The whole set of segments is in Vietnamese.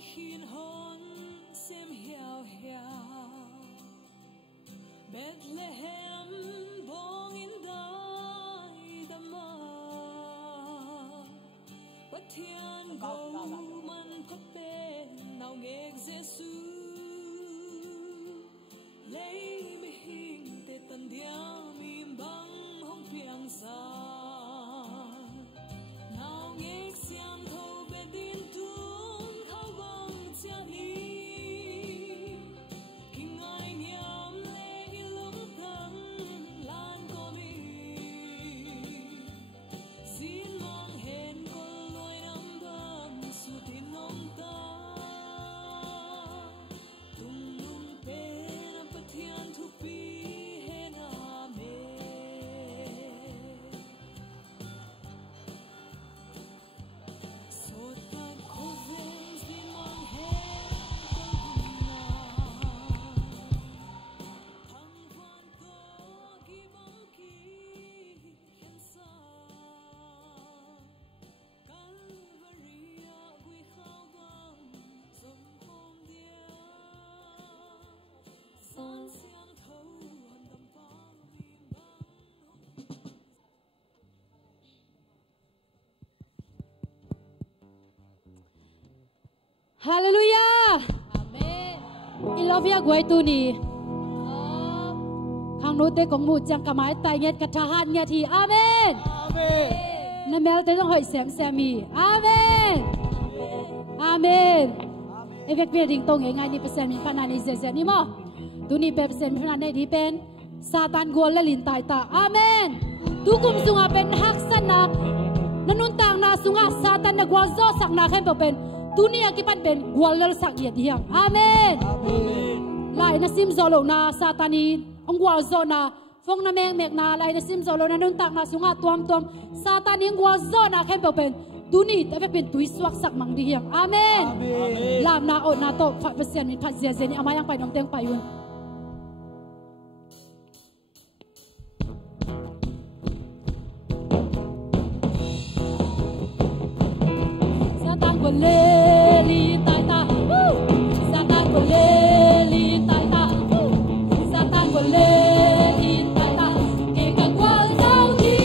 hiền hôn xem heo heo Bethlehem bong in dai dama Bất thiên cầu man phấp bên nào nghề Giêsu lấy mi hình để tận dia mi băng hong phiang xa nào nghề xiang thâu bên din tuôn thâu băng cha ni kinh ai nhắm lệ ilum thân lan có mi xin mang hẹn con lối năm đâm su tin ông ta tung nung tên bất thiên thu pi hẹn amen so that covenants be mang hẹn con hằng quan có kỳ vọng kỳ khen sa Calvaria quy khao vang dòng hôm dia san xiang thâu hầm đầm phang mi băng Hallelujah. Amen. Ilovia guai tu ni. Khang nô te kong mu chang kamai tai nget ka thahan nge thi. Amen. Amen. Na mel te jong hoi sem semi. Amen. Amen. Evek pe ding tong ngai ni pesen min pana ni ze ni mo. Tu ni pe pesen min pana nei di pen Satan gol la lin tai ta. Amen. Tu kum sunga pen hak san na nanun tang na sunga Satan na gwa zo sak na khem pen dunia kipan ben gwalal sak yet hiang. Amen. Lai na sim zolo na Satani ong gwal zo na phong na meng mek na lai na sim zolo na nung tak na sunga tuam tuam Satani ong gwal zo na khem pen duni ta ve pen tui swak sak mang di hiang. Amen. Lam na o na to phat pasian min phat zia zeni amayang pai dong teng payun. Satan ko leli tai ta, Satan ko leli tai ta, Satan ko leli tai ta, ke ka kwal sau thi.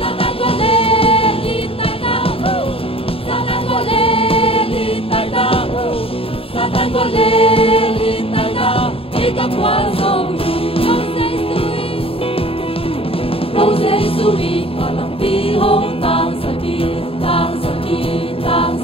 Satan ko leli tai ta, Satan ko leli tai ta, Satan ko leli tai ta, ke ka kwal sau thi. Oh, Giêsu đi, ở lòng bi hông tang sa bi, tang sa bi, tang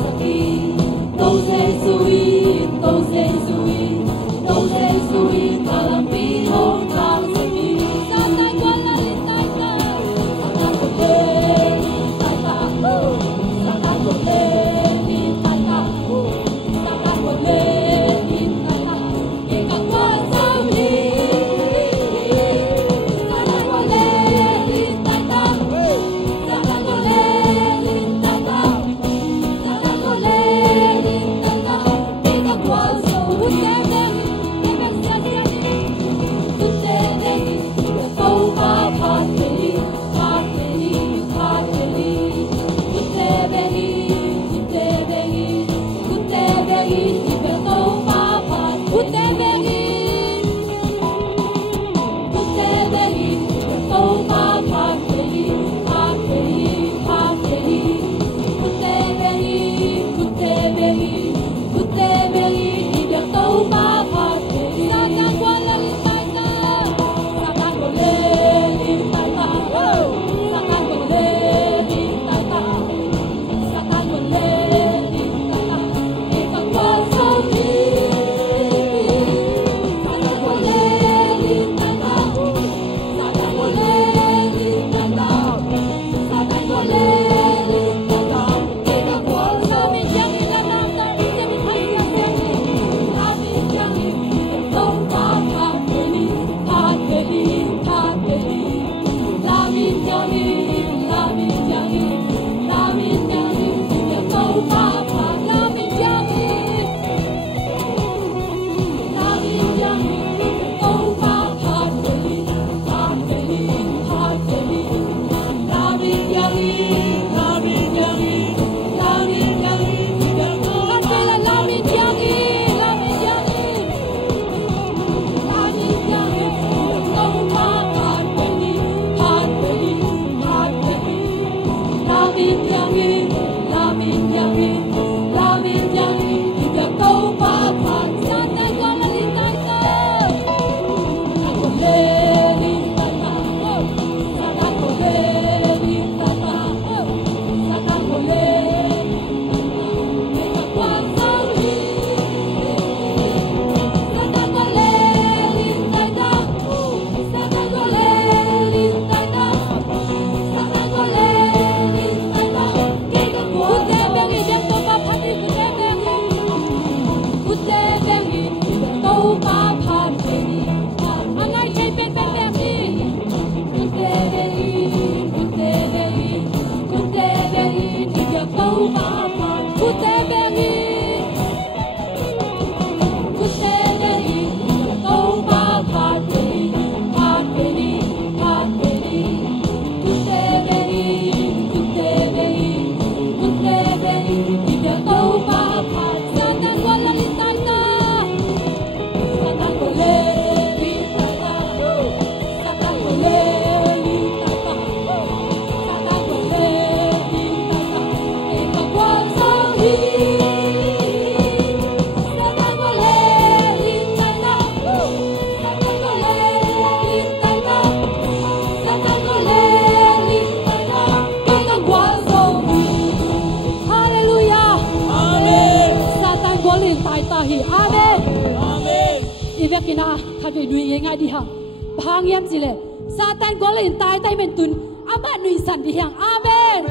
Kina kami nui ngai di hang bang yam sile Satan ko lên tai tai men tun ama nui san di hang amen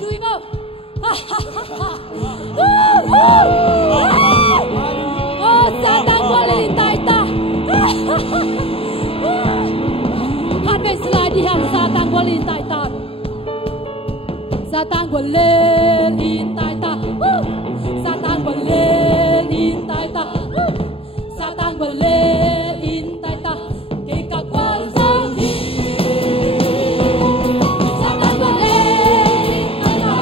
nui mo oh Satan ko lên tai ta han me sila di hang Satan ko lên tai ta Satan ko lên tai ta Satan ko lên tai ta Satan ko lên tai ta kể cả quan phong Satan ko lên tai ta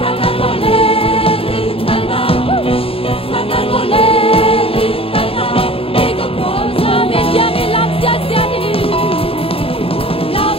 Satan ko lên tai ta Satan ko lên tai ta kể cả quan phong nên gia đình làm gia đình làm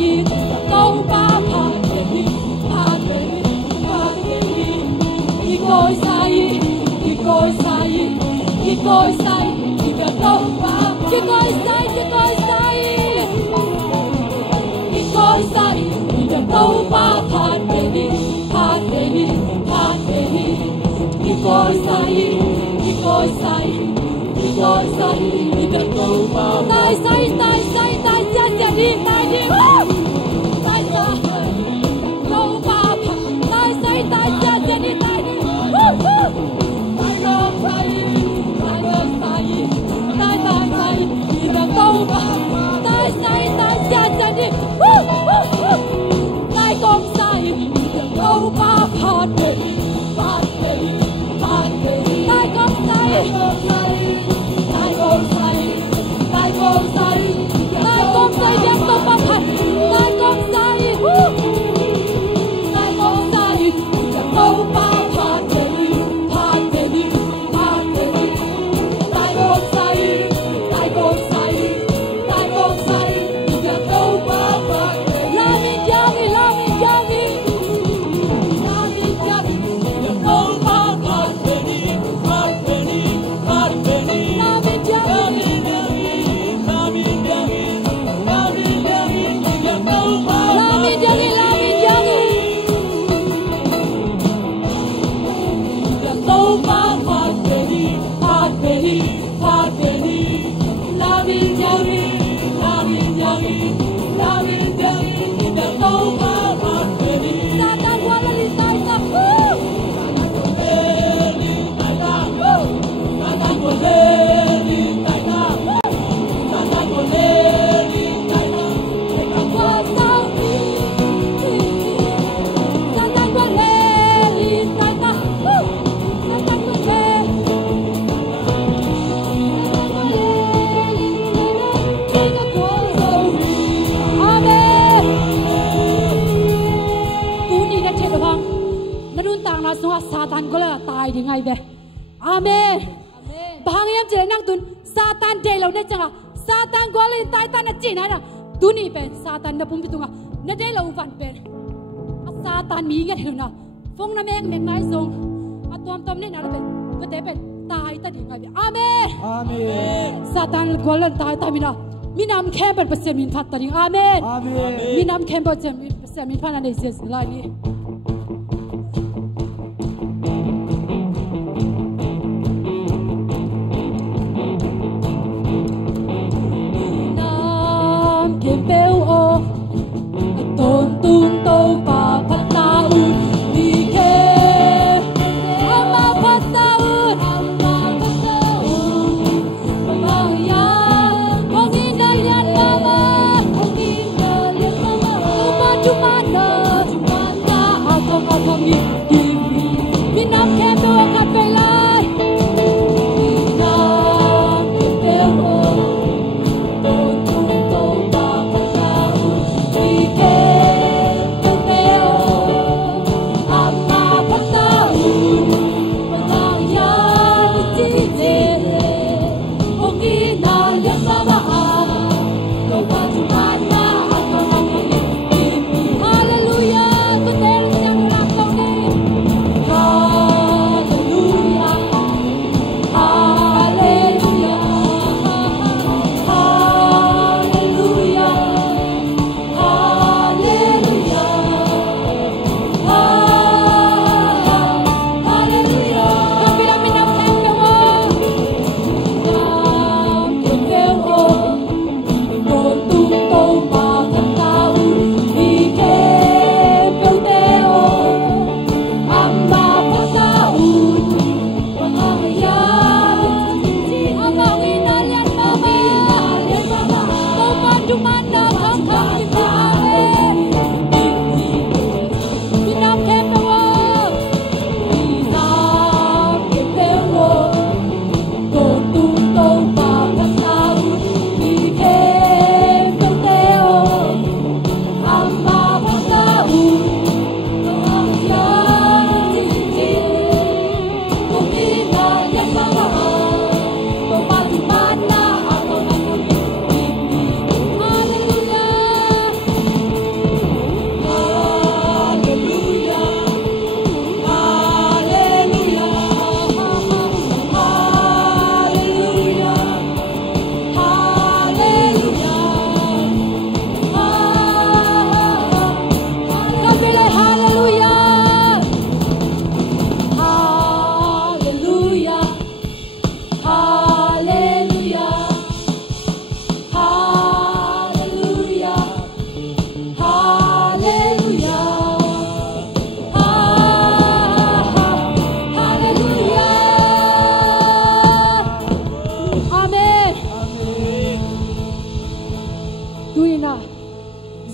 đi đâu mà thà về đi làm đi làm đi coi sai thì việc đâu mà chỉ coi sai thì việc đâu mà phạt để đi chỉ coi sai thì việc đâu mà tai sai cha đi tai đi tai cha đâu mà phạt tai sai cha đi tai đi tai đâu sai đâu mà tai cha đi tai con sai đâu mà phạt để tai con sai việc đâu mà phạt đi ngay về amen bang yam je nang tun satan de lo na changa satan go le tai tan na chi na na tu ni pen satan na pum pitunga na de lo van pen a satan mi nge thuna phong na mek mek ngai song a tom ne na la pen ko te pen tai ta di ngai ve amen amen satan go le tai ta mi na mi nam khem pen pasem min phat ta ding amen amen mi nam khem pasem min phan na ne ses la ni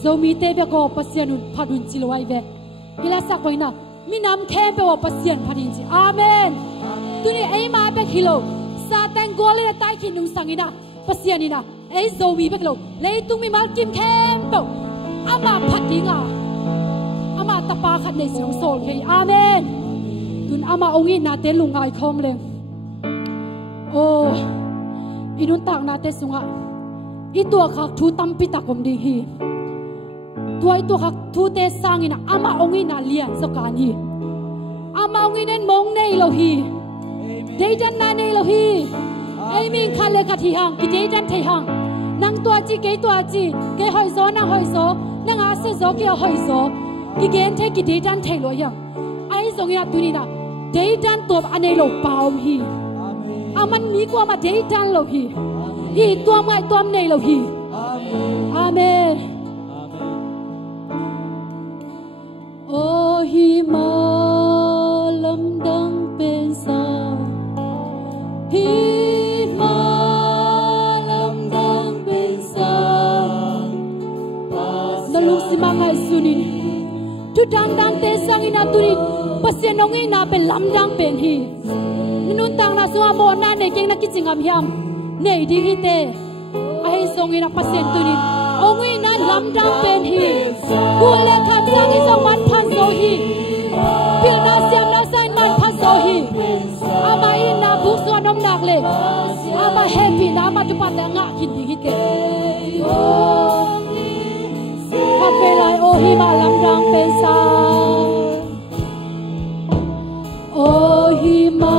zomi te be ko pasien phadun chilwai ve kila sa koina minam khem pe wa pasien phadin chi amen tuni ei ma be khilo satan gole tai ki nung sangina pasianina ei zomi be lo leitung mi mal kim khem pe ama phadinga ama tapa khat nei siung sol ke amen tun ama ongi na te lungai khom le o inun tak na te sunga itu khak thu tampi takom ding hi tuai tu khak thu te sangina ama ongi na lian sokan hi ama ongi nen mong nei lo hi deidan na nei lo hi ai min khale khathi hang ki deidan thai hang nang tua chi ke hoi zo na hoi zo nang a se zo ke hoi zo ki gen thai ki deidan thai lo yang ai zong ya tu ni na deidan to anei lo paum hi aman mi ko ma deidan lo hi hi tuam ngai tuam nei lo hi amen o hi ma lam dang pen sa hi ma lam dang pen sa na lu si ma ngai sunin tu dang dang te sang ina turin pasien ong ina pe lam dang pen hi nun tang na suwa mo na ne keng na kichingam hiam nei di hi te ai song ina pasien tunin ong ina lam dang pen hi ku le kham sang i song man phan so hi pil na siam na sain man phan so hi mà ta ngã khít đi khít kề khát về lại ô hi mà làm đang bên xa ô hi mà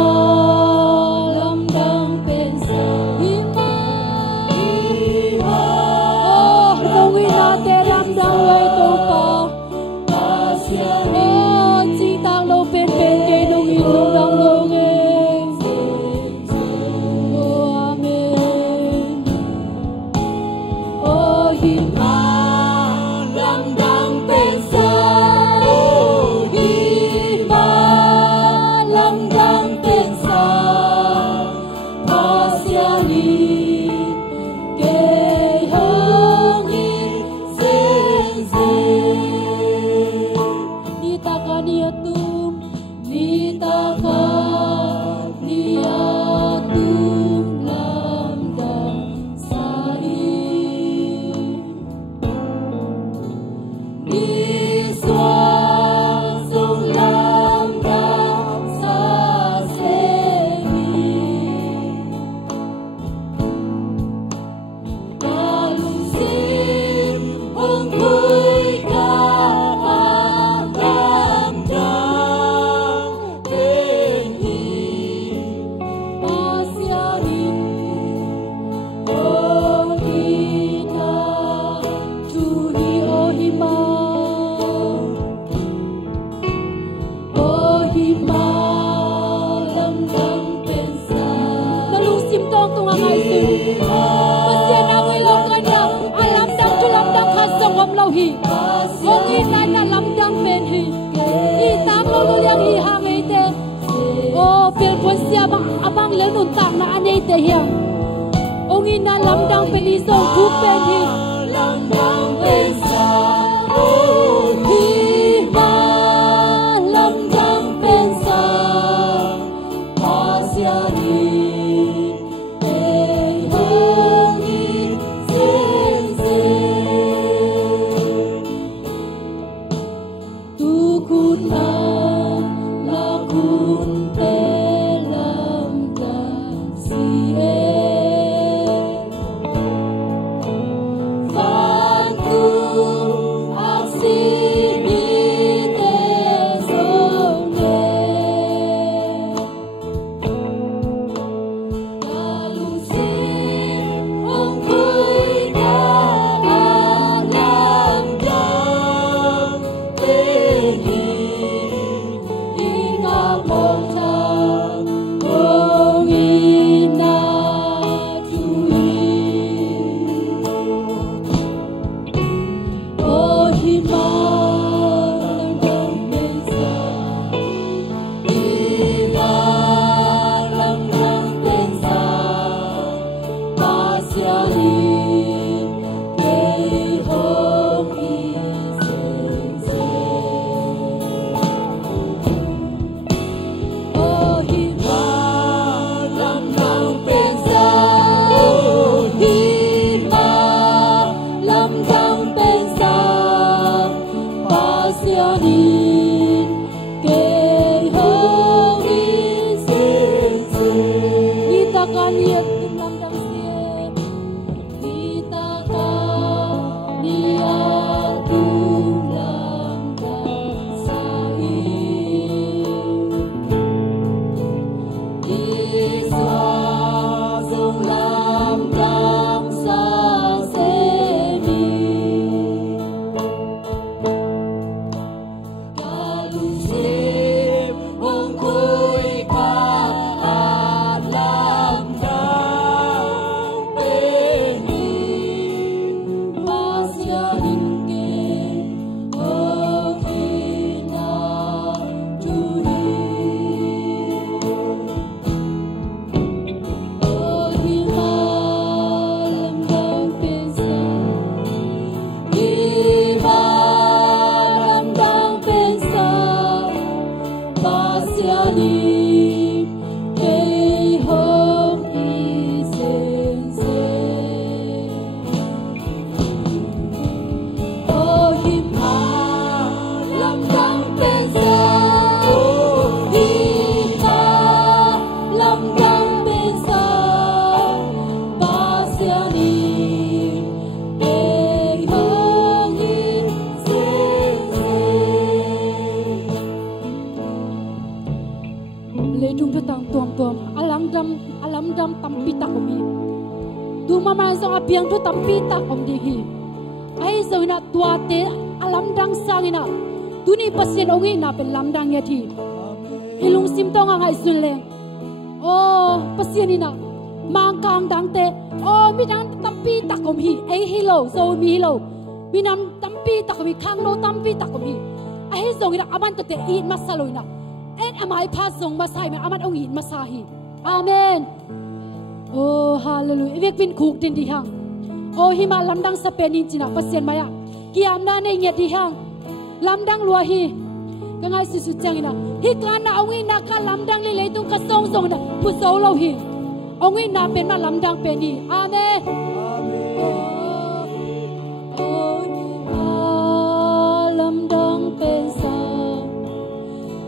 làm đang bên xa hi mà ô đâu nghĩ là te làm đang quay tô pa ô chỉ đang lâu bên bên kề đâu nghĩ lâu đang lâu nghe abang lenun tak na anei te hiang ongin na lamdang peli so thu pen hi lamdang pen sa hi ma lamdang pen sa pasya ni ei hongi sen tu kun na la kun te biang thu tampi tak om di hi ai zo ina tua te alam dang sang ina tuni pasien ongi na pen lam dang ya thi ilung sim tong ngai sun leng o pasien ina mang kang dang te o mi dang tampi tak om hi ai hi lo zo mi lo mi nam tampi tak mi khang lo tampi tak om hi ai zo ina aman to te in masaloina en amai pha zong masai me aman ongi masahi amen oh hallelujah evek pin khuk tin di hang oh hima lamdang sa penin china pasien maya kiam na nei nge di hang lamdang lua hi kangai si su changina hi kana ongi na ka lamdang le tung ka song song na pu so lo hi ongi na pen na lamdang peni amen oh lamdang pen sa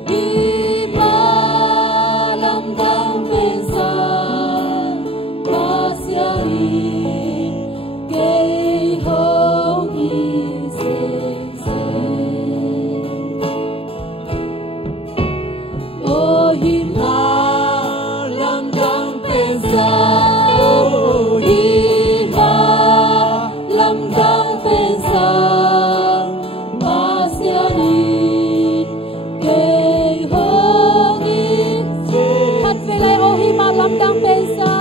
Iba lamdang pen sa pasiari kay hong isenseng oh hima lamdang pen sa hima lamdang pen sa pasiari lamdang pensa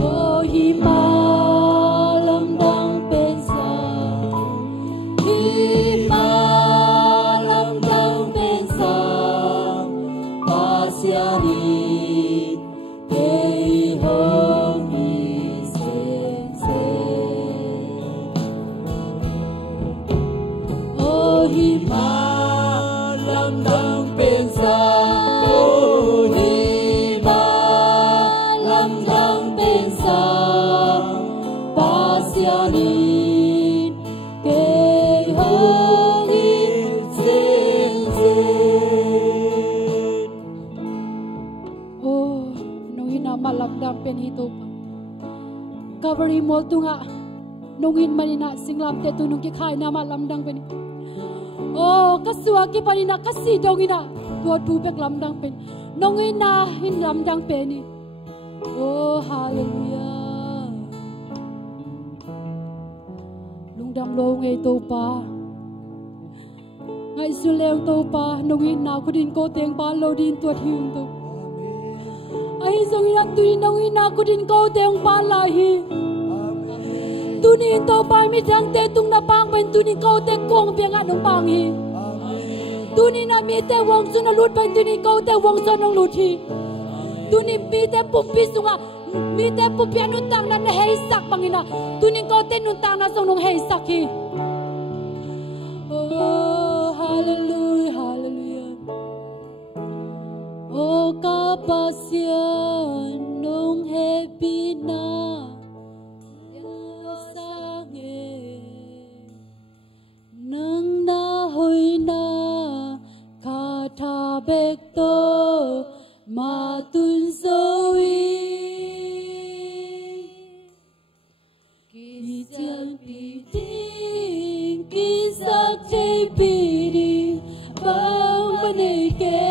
oh hima lamdang pensa hima lamdang pensa pasiari kay hong isenseng oh hima lamdang pensa lamdang pen hito pa covery mol tunga nongin manina singlam te tunung ki khai na ma lamdang pen oh kasua ki panina kasi dongina tua tu bek lamdang pen nongin na hin lamdang pen ni oh hallelujah lungdam lo ngai to pa ngai su leng to pa nongin na kudin ko teng pa lo din tua thiung to ai zong ina tu nong ina kudin ko teong palahi tuni to pa mi jang te tung na pang ben tuni ko te kong piang anong pang hi tuni na mi te wong su na lut ben tuni ko te wong so nong lut hi tuni mi te pupi sunga mi te pupi anu tang na hei sak pangina tuni ko te nu tang na song nong hei sak hi oh hallelujah hallelujah oh kapasian nong happy na sange nang na hoy na kata bekto matun sowi kijan piting kisak chay piting bang manike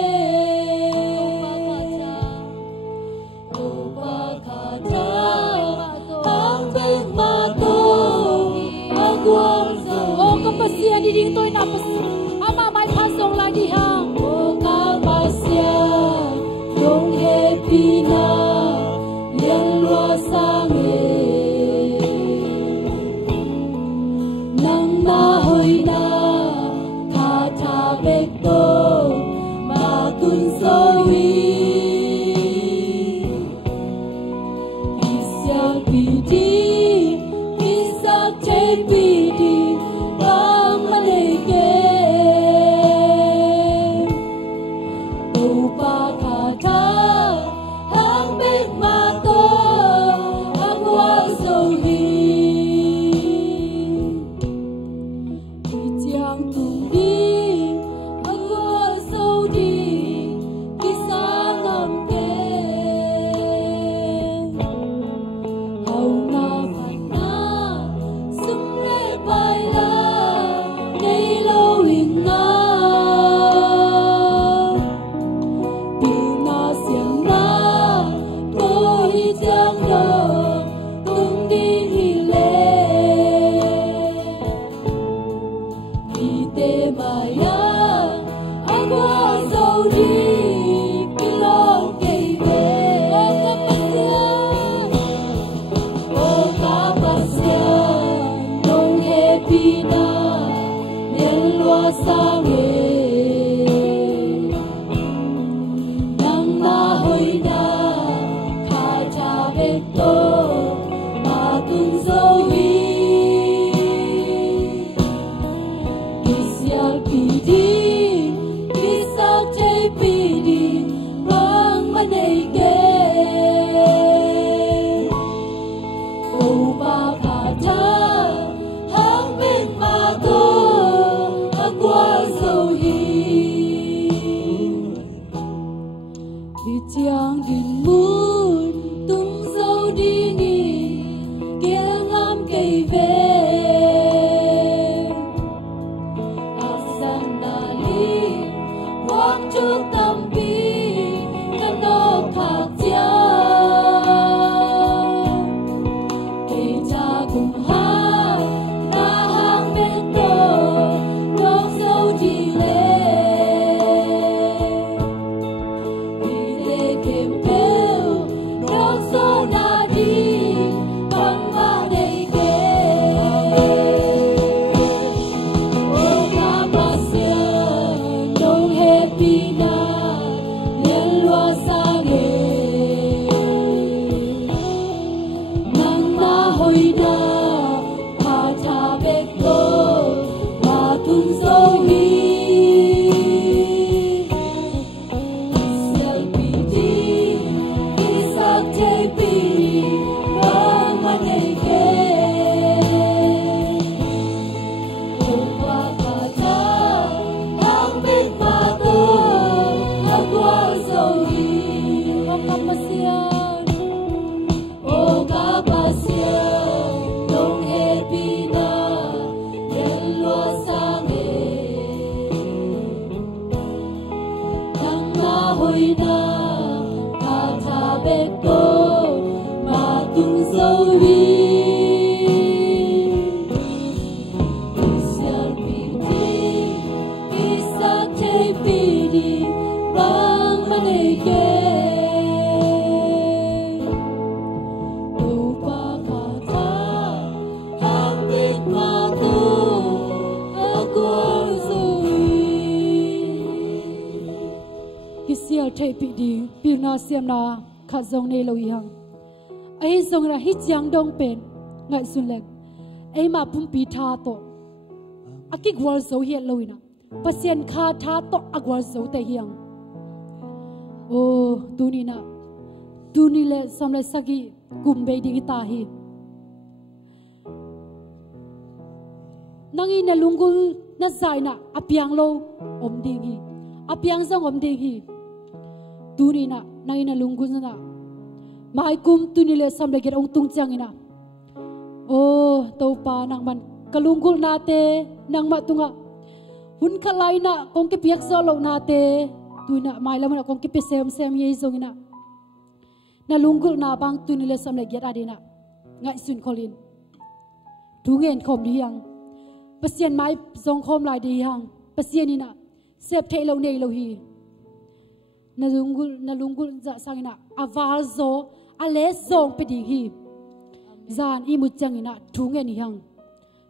oh kapasian di ding toy na pas ama mai pasong la di hang oh kapasian dong happy na yang lo sange nang na hoy na kata bekto matun sowi isya pidi isak pidi bang malike upa kata hang bek mato ang wasohi itiang tungdi ang wasohi kisangam ke hau na mana sumre baila nei lo inga pina siang na to hi jang lo te maya agua dầu đi kilo cây về ô kapasia nông he pina nên loa sang nang na hoi na kha cha ve to ma tung dâu hi Chiang din moon tung dâu đi nghỉ kia ngắm cây về asan nali quang chúc tâm bi căn đô phạt chia cây cha cùng hát na hàng bên tô ngọc dâu đi lên thầy bị đi biểu na xem na khát dòng này lâu hàng ấy dòng là hít giang đông pen ngại xuân lek ấy mà bung pi tha to akik wal zo hiat lâu na pasien kha tha to agwal zo te hiang ô tu ni le sam le sagi kumbe di ta hi nangi na lungul na zai na apiang lo om ding hi apiang zong om ding hi tu ni na nangi na lungul na mai kum tu ni le sam le get ong tung chang ina ô to pa nang man kalungul na te nang ma tunga hun khalai na kong ke piak zo lo na te tu na mai la man kong ke pe sem ye zong ina na lungul na bang tu ni le sam le get adina ngai sun kholin tu ngen khom di yang pasien mai zong khom lai di yang pasien ina sep thei lo nei lo hi na lungul za sangina aval zo ale zong pe di hi zan i mu changina thu ngen yang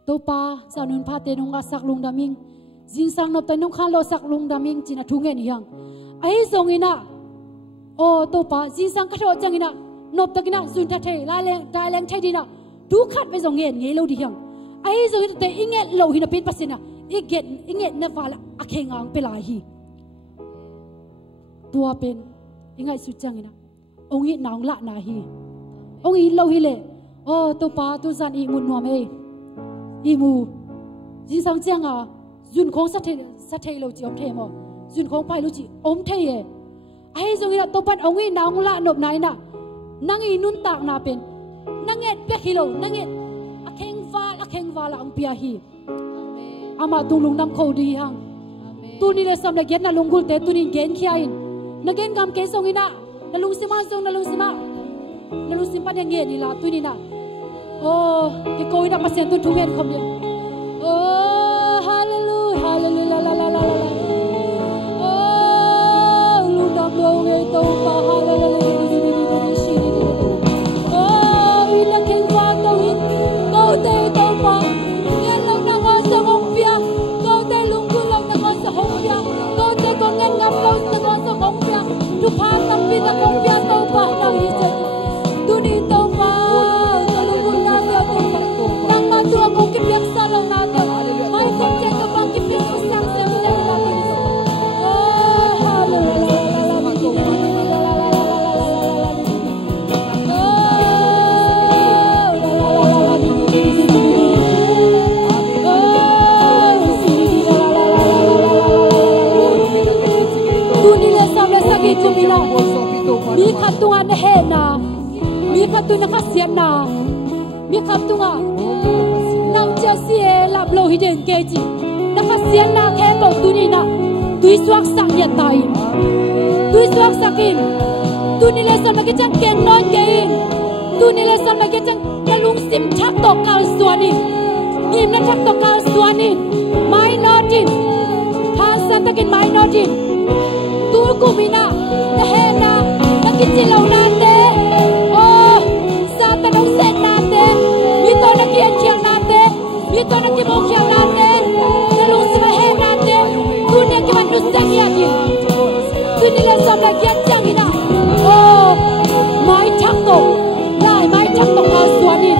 to pa zanun pha te nong sak lung daming jin sang nop tai nong khan lo sak lung daming china thu ngen yang ai zong ina ô tô pa jin sang ka tho changina nop takina sun ta thei la leng thei dina du khat be zong nge lo di yang ai zong te inget lo hina pin pasina inget na wala akhengang pe lai hi tua pen ingai su changina ongi naung la na hi ongi lo hi le ô tô pa tu zan i mun nuam ei i mu jin sang changa jun khong sa thei lo chi om the mo jun khong pai lo chi om thei e ai zong ina to pat ongi naung la nop nai na nangi nun tak na pen nanget pe hilo nanget akheng va la ang pia hi ama tung lung nam kho di hang tu ni le sam la get na lungul te tu ni gen khiain na gen gam ke song ina na lung sima pa nge ni la tu ni na ô cái coi đã pasien tu thu ngen không đi ô hallelujah khắp tung an hệ na mi khắp tung na khắp xiên na mi khắp tung à nang cha sie lap lo hi den ke chi na khắp xiên na khe bo tu ni na tui suak sak ya tai tui suak sakin tu ni le son ma ke chang keng non ke in tu ni le son ma ke chang ya lung sim thak to kal suani ngim na thak to kal suani mai notin ha san takin mai notin tu ku mina na he na na ki chi lo na te o sa ta no sen na te mi to na ki chiang na te mi to na ki mo chiang na te na lu si ma he na te tu ne ki ma nu sang ya ti tu ni le som la ki chiang ina o mai thak to lai mai thak to kal suani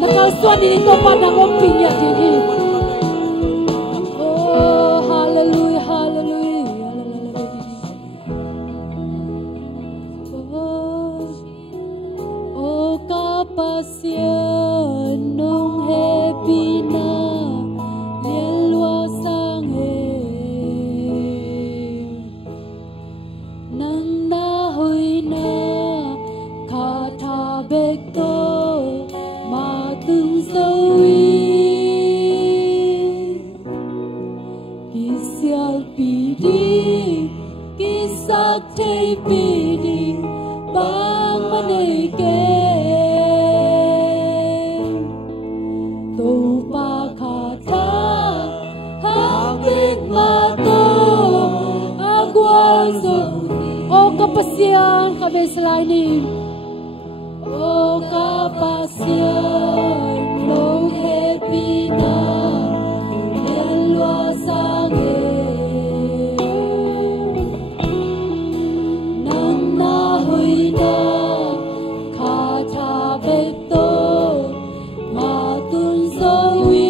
na kal suani ni to pa na om pin ya ti hi Pasien nong happy na liên lua sang he nang na hui na kha tha bek to ma tung soi kisial pi di kisak thei pi di bang ma nei ke kapasian kabe selani o kapasian no happy na elwa sange nang na hui na kha tha bek to ma tun soi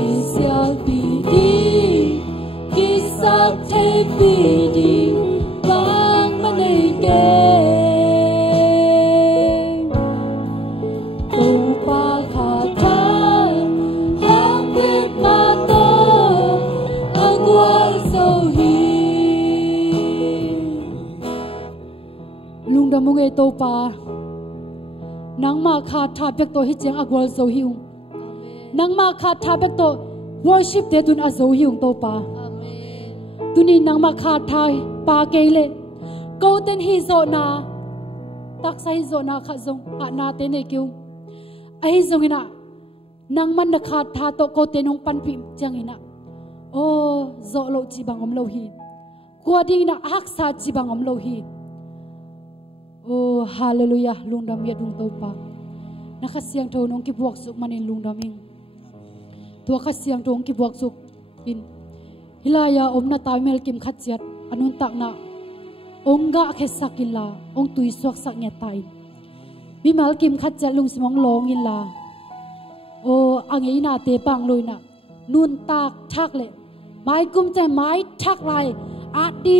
isial pi di Kisak thei pi di bang ma nei ke tu pa kha tha hang biết ma to agwal so hi lung da mong e to pa nang ma kha tha bek to hi cheng agwal so hi nang ma kha tha bek to worship te tun a zo hi to pa tuni nang ma kha thai pa ke le ko ten hi zo na tak sai zo na kha zong a na te ne kyu ai zong ina nang man na kha tha to ko te nong pan pi chang ina o zo lo chi bang om lo hi ko ding na hak sa chi bang om lo hi o hallelujah lungdam ya dung to pa na kha siang tho nong ki buak suk manin lungdam ing to kha siang tong ki buak suk in Hilaya omna taimel kim khachiat anun takna onga khe sakila ong tui suak sak nya tai mi mal kim khacha lung simong long in la o angei na te pang loina nun tak thak le mai kum che mai thak lai a di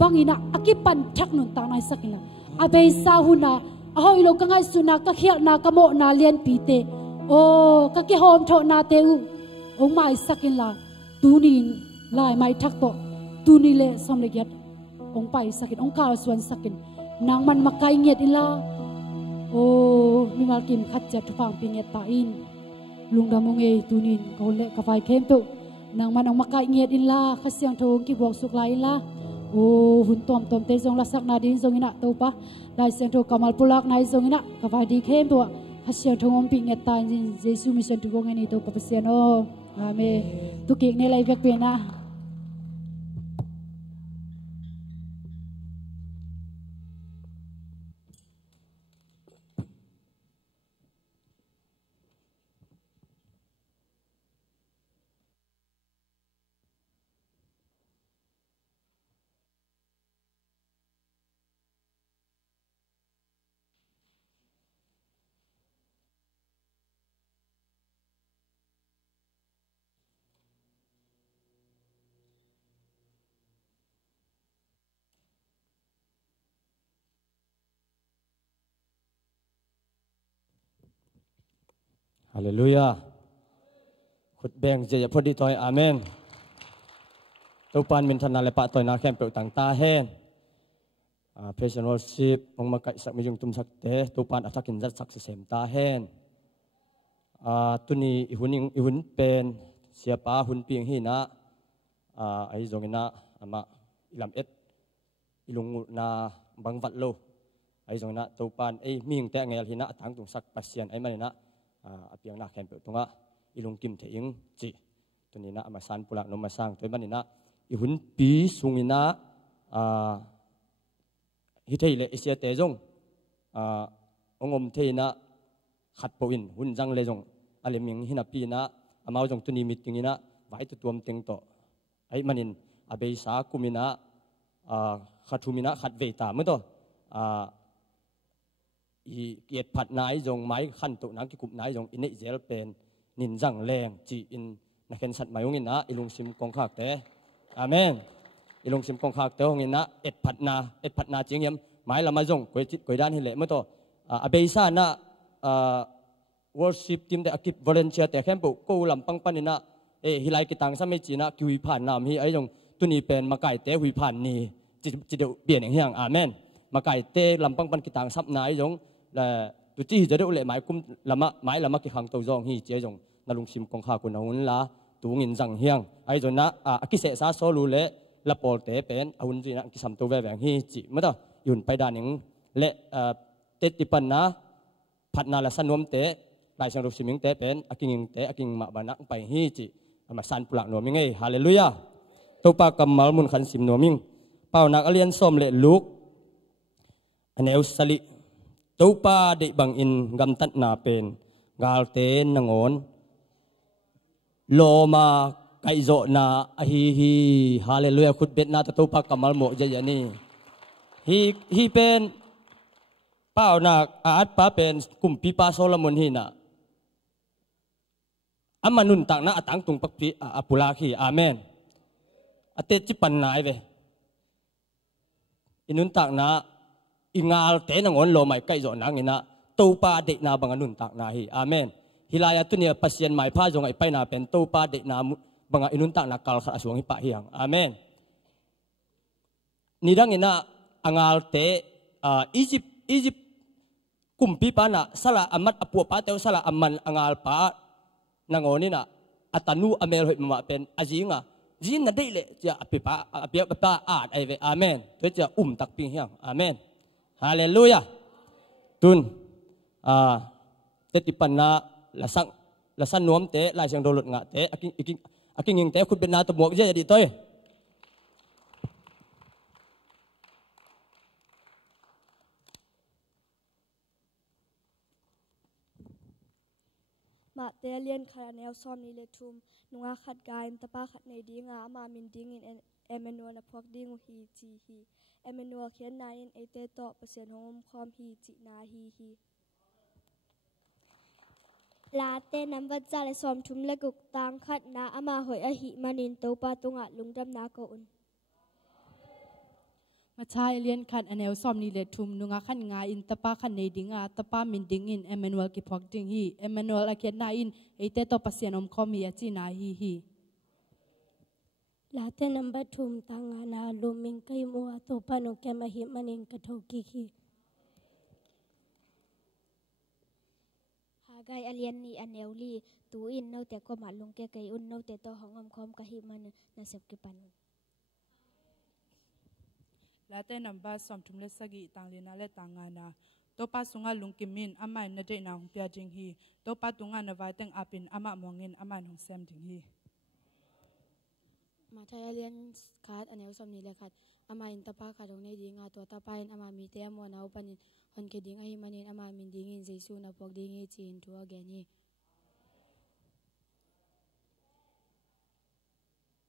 bangina akipan thak nun ta nai sakila abei sa huna ahoi lo ka ngai suna ka khial na ka mo na lian pi te o ka ki hom tho na te u ong mai sakila tunin lai mai thak to tu ni le som le gyat ong pai sakin ong kal suan sakin nang man makai nget ila o mi mal kim khat cha tu pang pi nget ta in lungda mong e tunin ko le ka pai khem to nang man ong makai nget ila khasiang thong ki bok suk lai la o hun tom tom te jong la sak na din jong ina to pa lai siang tho kamal pulak nai jong ina ka pai di khem to khasiang thong om pi nget ta jin jesu mission tu gong ani to pa pasiano amen tu kik ne lai vek pe na Hallelujah. Khut beng je ya phodi toy amen. ตัวปานมินทันนาเลปะตัวนาเข้มเปล่าต่างตาเห็นเพชรวอลชิปมองมาไก่สักมีจงตุ้มสักเตะตัวปานอัฐกินจัดสักเสมตาเห็นตัวนี้อีหุ่นเป็นเสียป้าหุ่นเปียงหินะไอ้จงนะอามาอิลำเอ็ดอิลุงนาบังวัดโลไอ้จงนะตัวปานไอ้มีงแต่เงลหินะตั้งตรงสักปัสเซียนไอ้มันนะเปียงนาเข้มเปล่าตรงอิลุงกิมเทียงจีตัวนี้นะอามาสันปุระนมาสร้างตัวมันนี่นะอีหุ่นปีสุงินะฮิตเทเลเอเชียเตจงองมเทนะขัดปวินหุ่นจังเลยจงอะไรมิงหินาปีนะอามาจงตัวนี้มิตรงี้นะไว้ตัวมเต็งโตไอ้มันนินอาเบสากุมินะขัดทุมินะขัดเวตาเมื่อตัวอีเกียรติผัดนายจงไม้ขั้นตุนักกิกุบนายจงอินเนเจลเป็นนินจังแรงจีอินนักเขียนสัตว์มายุงินะอิลุงซิมกองขากเตอาเมนอิลุงซิมกองขากเตหงินะเอ็ดผัดนาเจียงยำไม้ละมาจงกวยด้านหิเละเมื่อตัวอาเบซ่านะworship team แต่อากิบ volunteer แต่แค่ปุ๊กูลำปังปันนี่นะฮิไลกิตังสมัยจีนะกิวิผ่านนามฮีไอ้จงตัวนี้เป็นมาไก่เตะหุยผ่านนี่จิตเปลี่ยนอย่างเฮียงอาเมนมาไก่เตะลำปังปันกิตังซับนายจงตัวจี้จะได้อุเล่หมายกุมละมะหมายละมะกิขังตัวจงฮีเจ้าจงนาลุงซิมกองข้ากุนหุ่นละตัวเงินจังเฮียงไอ้จงนะอากิเสสาโซลูเล่ละปอลเตะเป็นหุ่นจีนะกิสัมตัวแหวงฮีจีเมื่อต่อยุ่นไปด้านหนึ่งเละเตติปันนะผัดนาละสนวมเตะลายเชิงรูปสิมิงเตะเป็นอากิงเตะอากิงมาบานักไปฮีจีมาสันปุระหนัวมิงฮาเลลูยาตัวปากกำมัลมุนขันสิมหนัวมิงเป่านักเลียนส้มเละลูกอันเอวสลิตัวปาเดบังอินกำตัดนาเป็นกาลเตนนงอนโลมาไกโจนาฮีฮาเลลูยาขุดเบ็ดนาตัวปากกำมัลโมเจยานีฮีเป็นเป่านักอาจป้าเป็นกุมปีปาโซลามุนฮีนะอามานุนต่างนะต่างตุงปักปีอาปุลาคีอาเมนอเตจิปันนายเวอินุนต่างนะอิงาลเตนงอนโลไม่ใกล้จอนังอินะตูปาเดนาบังนุนต่างนาฮีอาเมนฮิลายาตุเนียปัสยันไม่พาจงไอไปนาเป็นตูปาเดนาบังอินุนต่างนักกาลขัดสวงฮิปะฮิยังอาเมนนี่ดังอินะอังาลเตอียิปกุมปีปานะสละอามัดอปัวปาเตวสละอามันอังาลปานางอนี่นะอัตานูอเมริกมาเป็นอาจิงะจีนนั่นได้เลยจะอภิปะอาดไอเวอาเมนเพื่อจะตักปิงเฮียงอาเมนฮาเลลูยาตุนเตติปันนาละสันนวมเตะลายเชียงโดลุดงะเตะอากิงยิงเตะคุณเป็นนาตบวกเยอะดีตัวมาเตเลียนคาราเนลซอมนิเลทุมนุงาขัดกายตะปาขัดในดีงามามินดิงอินเอเมนูนพวกดิงฮีจีฮีเอเมนูเขียนนายอินเอเตโตเปอร์เซ็นต์ของคอมฮีจีนาฮีลาเตนัมวัดจาเลซอมทุมเลกุกตังขัดนาอามาหอยอหิมานินโตปาตุงะลุงดำนาโกอุนมาใช้เลียนขันอันเอลซอมนี่เลทุมนุงาขันงาอินตะปาขันในดิงาตะปามินดิงอินเอเมนูเอลกิพอกดิงฮีเอเมนูเอลเขียนนาอินเอเตโตปัสเซียนอมคอมีอาจีนาฮีลาเตนัมบัดทุมตังานาลูมิงไกมัวโตปานุแกมาหิมานินกะโทกิฮีหากายอเลียนนี่อันเอลลีตูอินเนาแต่ก็มาลงแกไกอุนเนาแต่โตของอมคอมกะหิมันนาเสบกิปันลาเตนัมบาสอมทุมเลสกีต่างเลนาเลต่างงานาโตปาสุงาลุงกิมินอามันนาเดนาหงเปียจิงฮีโตปาตุงานาวาเตงอาปินอามะมองเงินอามันหงเซมจิงฮีมาไทยเลียนขาดอันเอลซอมนี่เลยขาดอามาอินตะปาขาดงในดีงาตัวตะปาอินอามามีเตะมัวนาอุปนินฮันเกดิงไอมันอินอามามินดิงอินเจซูนาพวกดิงอิจีนทัวแกนี่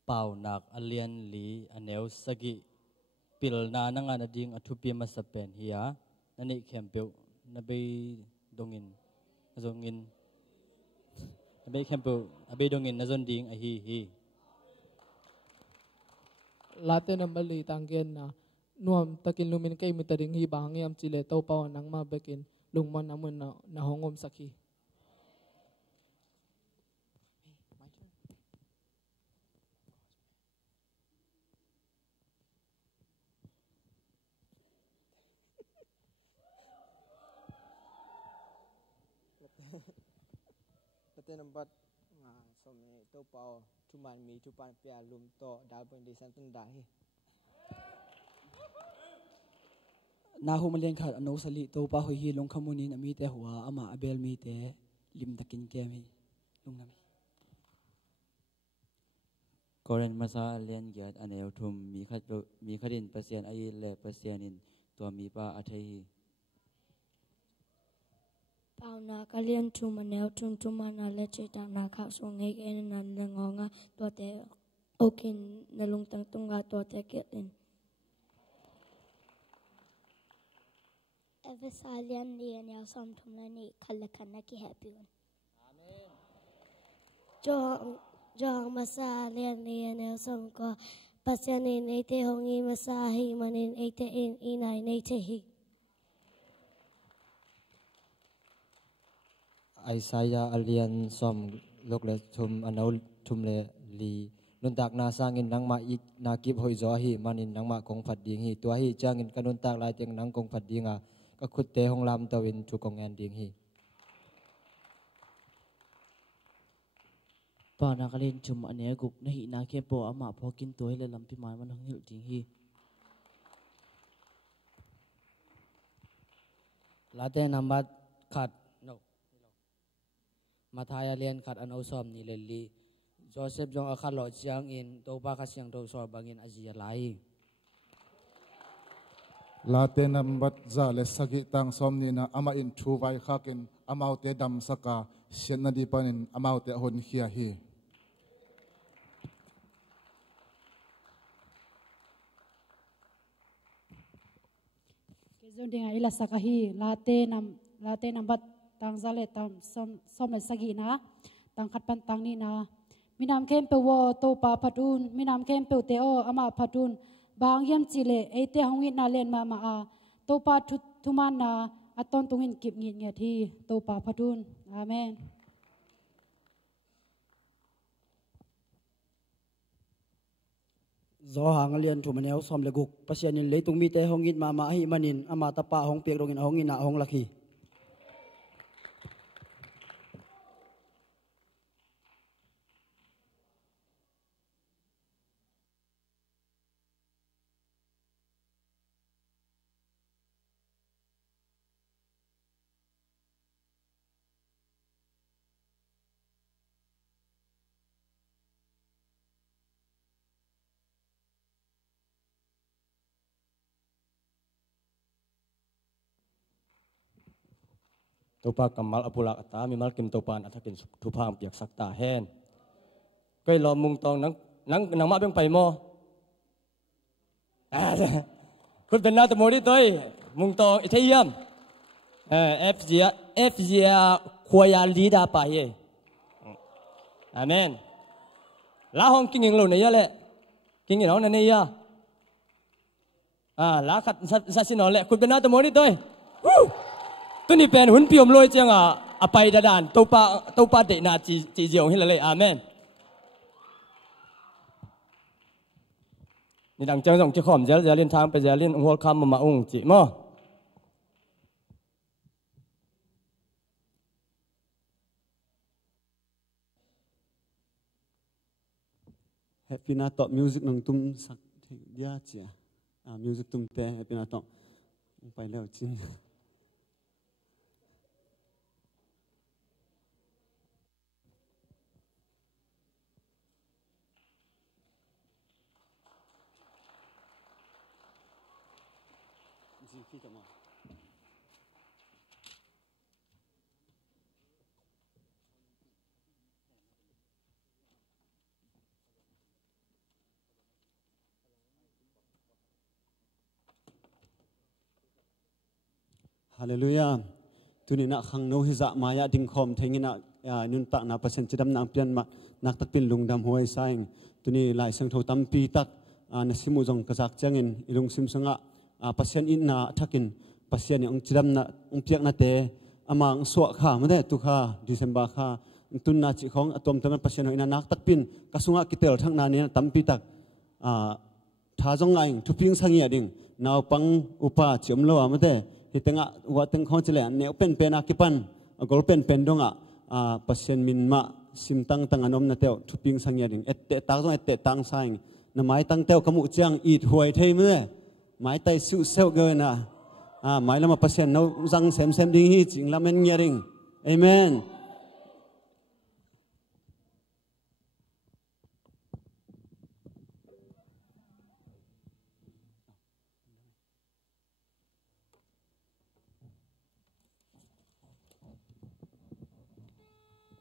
เป่านักอเลียนลีอันเอลสกิปิลนานังานดิ่งอทุปีมาสเปนเฮียนั่นนี่เข้มเปียวนับไปดงอินนับไปเข้มเปียวนับไปดงอินนั่นดิ่งฮีลาเตนัมบลีตังเกนนะนวมตะกินลุมินไกมิตรดิ่งฮีบางยามจิเลโตเปานังมาเบกินลุงมันน้ำมันนะหงอมสักฮี te nambat som to pau tuman mi tupan pia lum to dal pun di san tun dai na hu malian khat ano sali to pa hoi hi long khamuni na mi te huwa ama abel mi te lim takin ke mi lung nami Koren masa lian giat aneu thum mi kharin pasien ai le pasienin tua mi pa athei Pauna kalian cuma neo cuma na lece tak nak kau sungai ini nanda ngonga tua te okin nalung tang tungga tua te ketin. Evesalian ni neo som tumlani kalakan nak happy. Amen. Jong masalian ni neo som ko pasyanin ite hongi masahi manin ite inay ite hi. Isaiah alian som lok le thum anau thum le li nun tak na sangin nang ma ik na kip hoi zo hi manin nang ma kong phat ding hi tua hi changin kanun tak lai tiang nang kong phat dinga ka khut te hong lam tawin chu kong an ding hi pa na kalin chum ane guk na hi na ke po ama phokin toy le lampi mai man hang hil ting hi late nambat khat Mathaya lian khat an osom ni leli Joseph jong akhat lo chiang in to ba kha siang do so bangin azia lai late nambat za le sagi tang som ni na ama in thu vai khakin amau te dam saka sian na di panin amau te hon khia hi ke zon dinga ila sakahi late nambat tang zale tam som le sagi na tang khat pan tang ni na minam kem pe wo to pa phatun minam kem pe te o ama phatun bang yam chile ate hongit na len ma ma a to pa thuman na aton tungin kip ngi nge thi to pa phatun amen zo hang lian thu maneu som le guk pasianin leitung mi te hongit ma ma hi manin ama tapa hong pek rongin hongin na hong lakhi Topa kamal apulak ata mimal kim topan atakin tupang piak sakta hen kai lo mung tong nang ma beng pai mo kun ben na to mori toi mung tong i thayam fgia khoya lida pa ye amen la hong king lo ne ya le king no ne ya la khat sa sin no le kun ben na to mori toiตัวนี้เป็นหุ่นพิมพ์ลอยจังไปด่านตัวป้าเดนาจีเจียวให้เลยอาเมนนี่ดังจังส่งเจ้าของจะเล่นทางไปจะเล่นหัวคำมาองค์จิมั้ง Happy na top music nang tum sak dia cia music tum te happy na topไปแล้วจริงฮาเลลูยาตุนีนักขังโนฮิจะมายาดิงคอมเทงินะนุนตักนาเปอร์เซ็นต์จะดำนำเปลี่ยนมานักตักปินลุงดำหัวไอ้สายตุนีหลายสังเท่าตั้มปีตักนักสิมุจงกระจักจังอินอิลุงซิมสังะเปอร์เซ็นต์อินนาทักินเปอร์เซ็นต์ยังจะดำนาองเปียกนาเตอามังสวะข้าไม่ได้ตุข้าดิเซมบาข้าตุนนาจิของอตอมเท่านั้นเปอร์เซ็นต์อินนักตักปินกระสุงะกิเตลทั้งนานี้ตั้มปีตักท้าจงไงทุพิงสังเงียดิ่งนาวปังอุปาจิมโลอาไม่ได้ที่ตั้งว่าตั้งข้อเจริญเนี่ยเป็นอาคิปันกอลเป็นดง pasien min ma sim tang tang anom na teo thuping sang ya ding ette tak zong ette tang sang na mai tang teo kamu chiang it huai thei me mai tai su seu ge na mai lama pasien no zang sem sem ding hi ching lamen nya ring amen.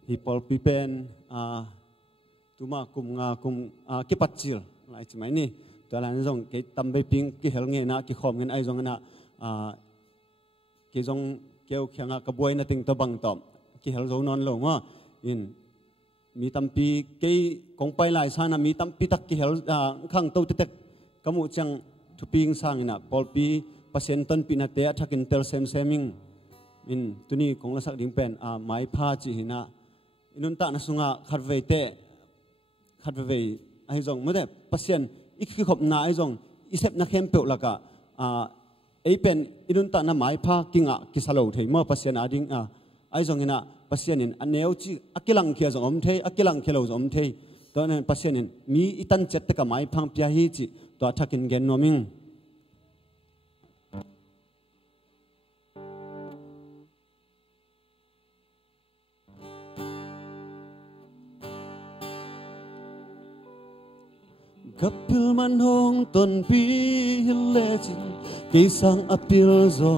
Hipol pipen tuma kum ke patchil lai chmai ni to lan jong ke tambe ping ki hel nge na ki khom ngen ai jong na ki jong keu khyanga ka boi na ting to bang tom ki hel zo non lo ma in mi tampi ke kong pai lai sa na mi tampi tak ki hel khang to tek kamu chang thuping sang na pol pi pasien ton pi na te athakin tel sem seming in tuni kong la sak ding pen mai pha chi hina inun ta na sunga khatve ai jong mode pasien ikhi khop na ai jong isep na khem pe laka ei pen inun ta na mai pha kinga kisalo thei mo pasien ading ai jong ina pasien in aneu chi akilang khia jong om thei akilang khelo jom thei to na pasien in mi itan chet ka mai phang pya hi chi to thakin gen noming kapil man hong ton pi le chin ke sang apil zo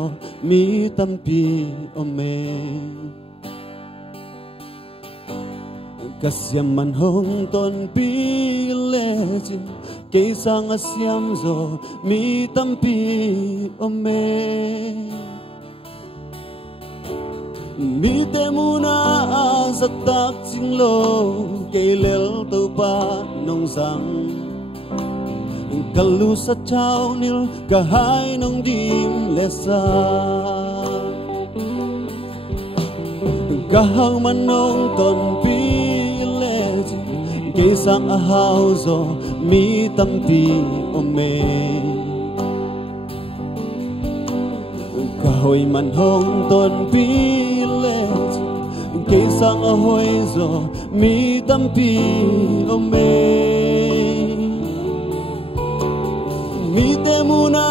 mi tam pi ome kasyam man hong ton pi le chin ke sang asyam zo mi tam pi ome mi te muna zatak ching lo ke lel to pa nong sang kalu sa chao nil kahai nong dim lesa kahang manong ton pi le ke sang a hao zo mi tam pi ome kahoi man hong ton pi le ke sang a hoi zo mi tam pi ome mi te muna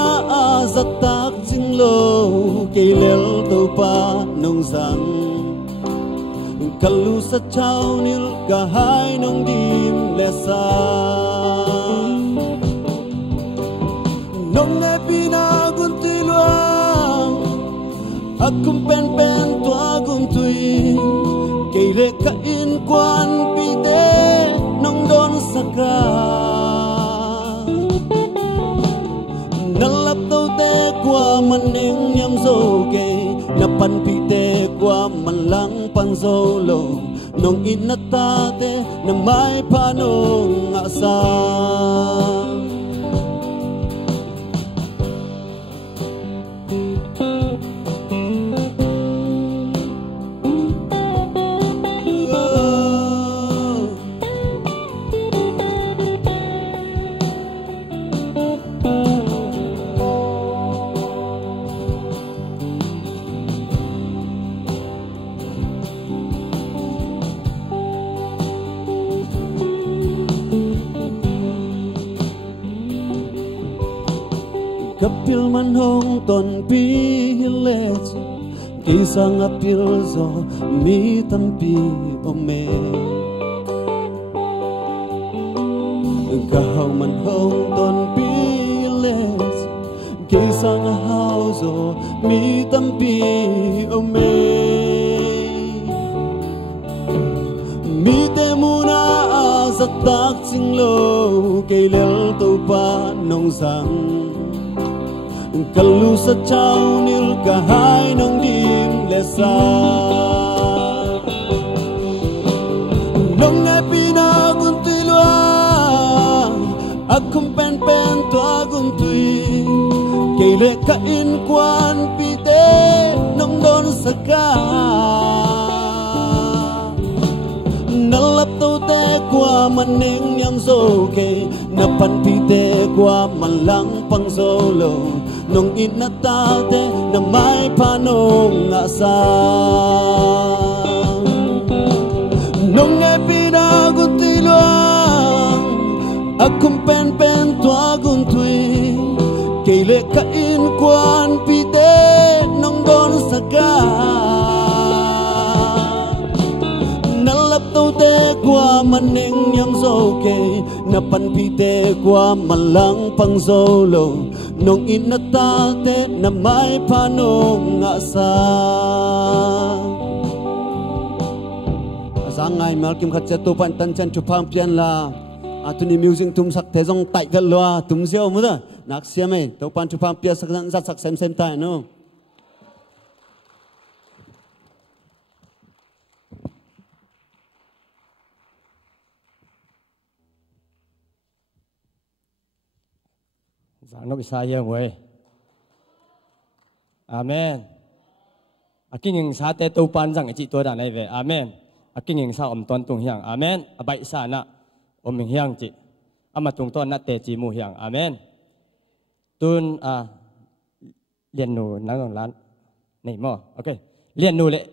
zatak ching lo ke lel to pa nong sang kalu sa chao nil ka hai nong dim le sa nong ne pina gun ti luang akum pen pen to agum tui ke le ka in kwan pi te nong don saka nalap tau te qua man neng nham zo ke na pan pi te qua man lang pan zo lo nong in na ta te na mai pa nong nga sa kapil man hong ton pi le ki sang apil zo mi tam pi ome kahang man hong ton pi le ki sang a hao zo mi tam pi ome mi te muna zatak ching lo ke lel to pa nong sang kalu sa chao nil ka hai nong dim le sa nong ne pina gun tui luang akum pen pen to agum tui ke le ka in kwan pi te nong don saka nalap to te qua man neng nyam zo ke na pan pi te qua man lang pang zo lo nong in na ta te na mai pa nong nga sa nong ngay pinagot tiluang akum pen tua gun tui kele ka in kwan pite nong don saka nalap tau te kwa maning nyam zo ke na pan pite kwa malang pang zolo nong inata te na mai panong nga sa sangai malkim khat tu pan tan chan chu phang pian la atuni music tum sak te jong tai vel lo tum seo mu da nak siam e to pan chu phang pia sak zat sak sem tai no giảng nó bị sai nhiều người amen kinh nghiệm sa te tu pan rằng chị tôi đã này về amen kinh nghiệm sa om toàn tung hiang amen bảy sa na om hiang chị ama tung toàn na te chị mu hiang amen tuân liên nu nang lan này mo ok liên nu lệ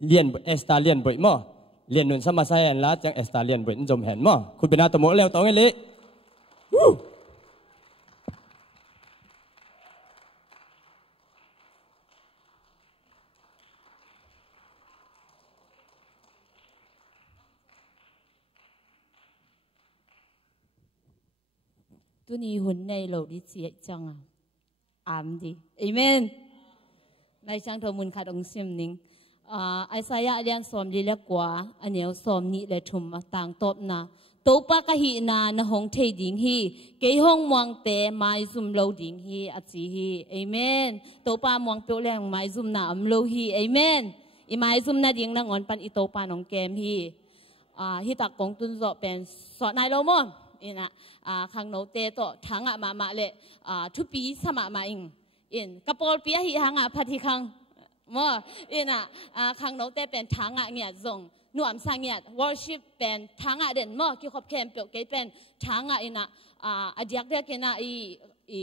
liên esta liên bội mo liên nu sama saya la chẳng esta liên bội jom hen moคุณเป็นนาตโมแล้วตองเลยตัวนี้หุ่นในโลกดิเสียจังอามดีเอเมนในช่างทมุนขัดองซิมนิงไอสายเลียนสอมดีเล็กกว่าอันเนียวสอมนี่เลยทุมต่างตบนาตัวปากหีนานะหงเทดิงฮีเกยห้องมวงเตะไม้ซุ่มโลดิงฮีอัจีฮีเอเมนตัวปามวงเปียวแรงไม้ซุ่มนาอัมโลฮีเอเมนอีไม้ซุ่มนาดิงนางอนปันอีตัวปานองแกมฮีฮิตักกงตุนโซเป็นสอนนายโลมอนอินะขังโนเตโตทางมาเละทุปีสมาอิงอินกระโปลปีหิหางพัทิขังมั่วอินะขังโนเตเป็นทางเงียจงหน่วมสังเงีย worship เป็นทางเด่นมั่วกี่ขบแคมเปียวเกยเป็นทางอินะอดียกเดียกินะอี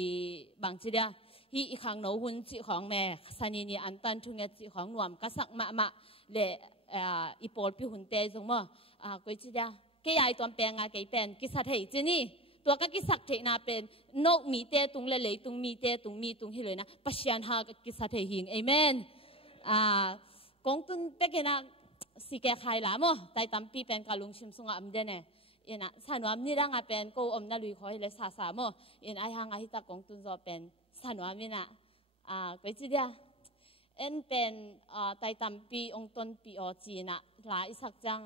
บางทีเดียฮีขังโนหุ่นจีของแม่สันีนีอันตันทุงเงจีของหน่วมกษักมาเละอีโปลปีหุ่นเตจงมั่วกุยจีเดียเกยไอตัวแปลงเกยเป็นกิสัตย์จีนี่ตัวก็กิสักเทนาเป็นนกมีเตตุงเลยตุงมีเตตุงมีตุงฮิเลยนะปัจจัยหากิสัตย์หิงเอเมนกงตุนเป็กนะสิแกใครละมั้งแต่ตั้มปีเป็นการลงชิมสงอัมเดนเนี่ยนะสานวมนี่ร่างเป็นกูอมนาลุยคอยเลยสาสามั้งไอหางฮิตากงตุนจะเป็นสานวมินะก็จีเดียเป็นแต่ตั้มปีองต้นปีอจีนะหลายสักจัง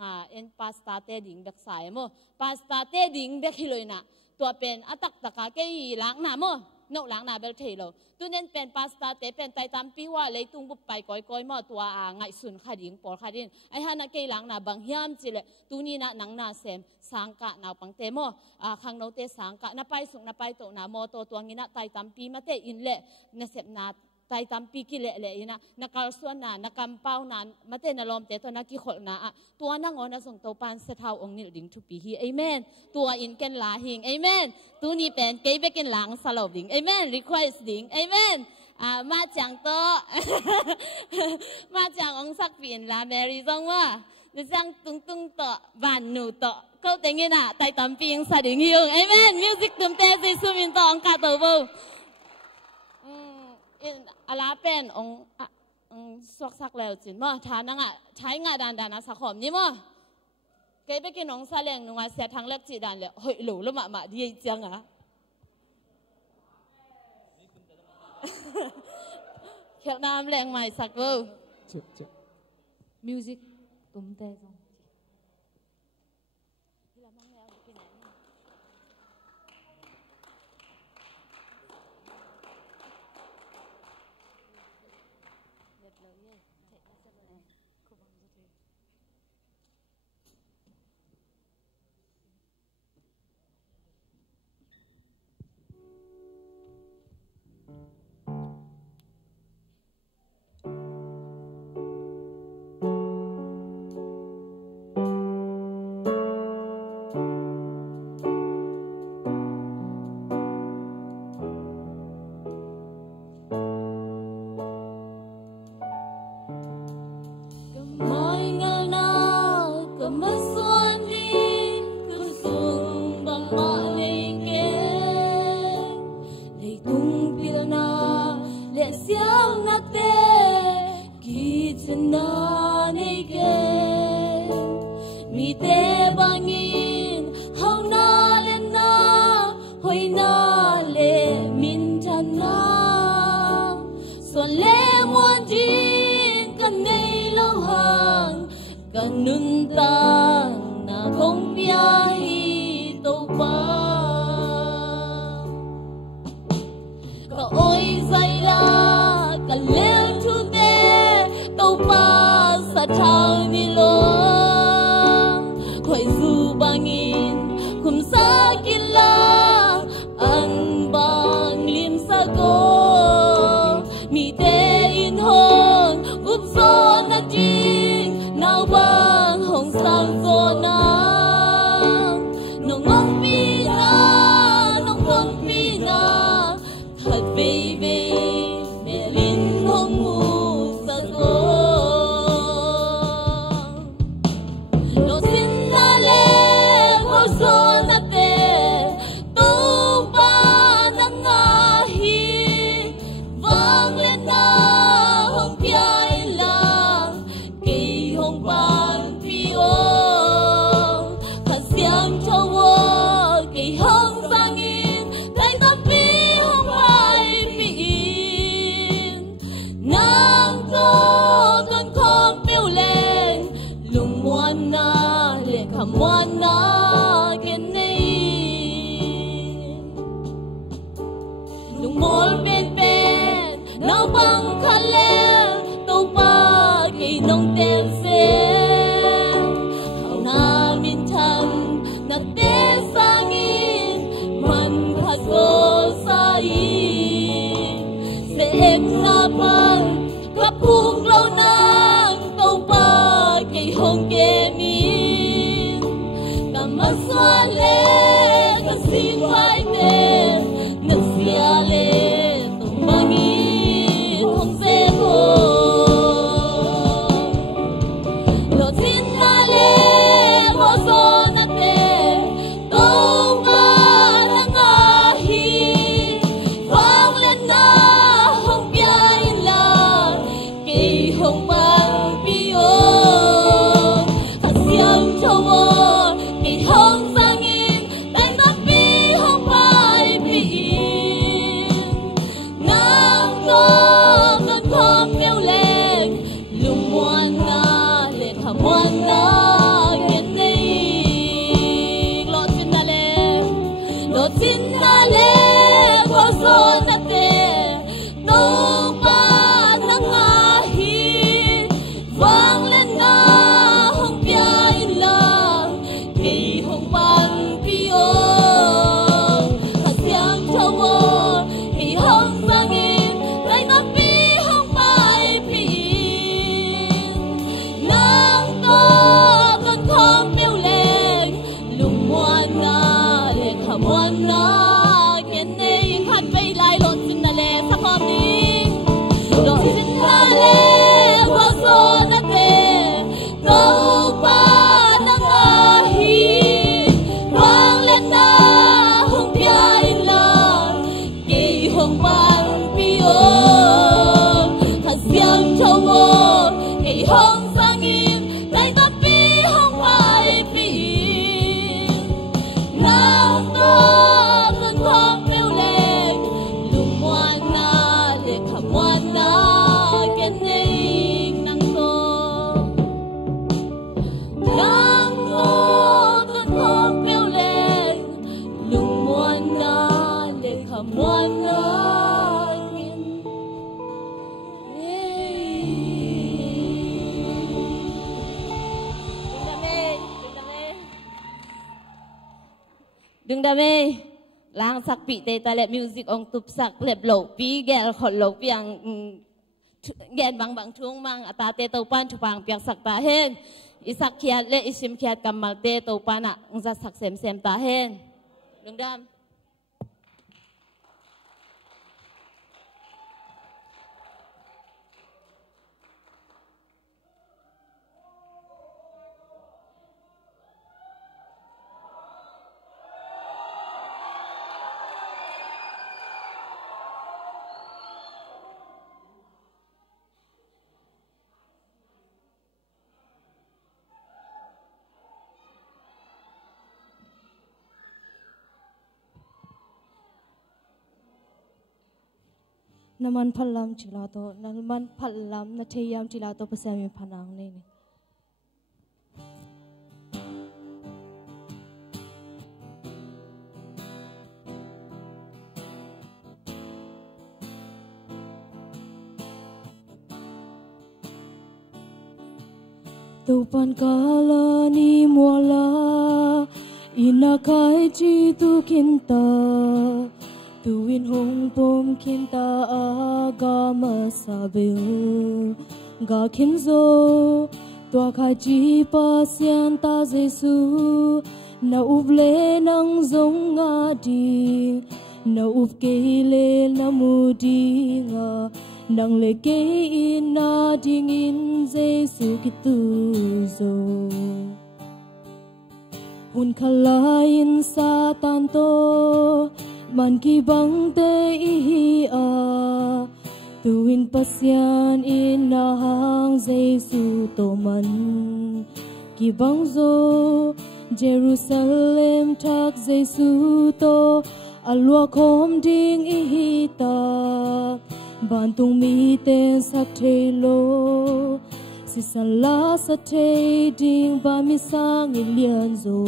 พาสต้าเตดิ่งเบกสายมั้งพาสต้าเตดิ่งเบกฮิเลยนะตัวเป็นอัตตะกาเกยล้างหน้ามั้งนกล้างหน้าเบลเทโลตัวนั้นเป็นพาสต้าเตเป็นไตตามปีว่าเลยตุงบุบไปก้อยมั้งตัวไงสุนขาดิ่งปอดขาดิ่งไอฮานะเกยล้างหน้าบางยามจิเลตัวนี้นะหนังหน้าเซมสังกะหน้าปังเตมั้งขังโนเตสังกะน้าไปสุกน้าไปโตน้าโมโตตัวงี้นะไตตามปีมาเตอินเละเนเซมนาไตตามปีกิเลเลยนะนักการส่วนนั้นนักกำเป้านั้นมาเต้นลมเตตัวนักกิขลนะตัวนั่งอ่อนส่งตัวปานเสถาองค์นิลดิ่งทุปีฮีเอเมนตัวอินเกนลาหิงเอเมนตัวนี้เป็นเกย์เบกินหลังสลบดิ่งเอเมนรีเควสดิ่งเอเมนมาจากโตมาจากองค์สักปีนลาเมริซงว่าจังตุงโตบานหนูโตเขาแต่งเงี้ยนะไตตามปีงสดิ่งฮิวเอเมนมิวสิกตุ่มเตซิซูมินโตองกาโตบูอาลาเป็นองสวกสักแล้วจินมั้งฐานังใช้งาดันสักหอมนี่มั้งเกยไปกินน้องซาเลงนุ่งเสียทางเล็บจีดันเลยเฮ้ยหลูแล้วมาดีจังเขียวน้ำแรงใหม่สักเวอร์มิวสิกตุ้มเตะจัง Đừng đam mê lang sắc bị tê ta lệ music ông tụp sắc lệ lộ pi gel khol lộ piang gel bang bang chung mang ata tê tàu pan chupang piang sắc ta hen isak kiat lệ isim kiat kamal tê tàu pan à ra sắc xem ta hen đừng đam naman phalam chila to naman phalam na theyam chila to pasami phanang ne ni Tupan kala ni muala inakai chi tu kinta tuin hong pom kinta aga masabil ga kinzo tua khai chi pa sian ta Giêsu na uble nang zong nga di na up ke le na mu di nga nang le ke ina ding in Giêsu Kitô hun khalain Satan to man ki bang te hi a tuin pasyan ina hang Giêsu to man ki bang zo Jerusalem thak Giêsu to alwa khom ding hi ta ban tung mi tên sắc thê lô si san la sa thê ding ba mi sang in lian zo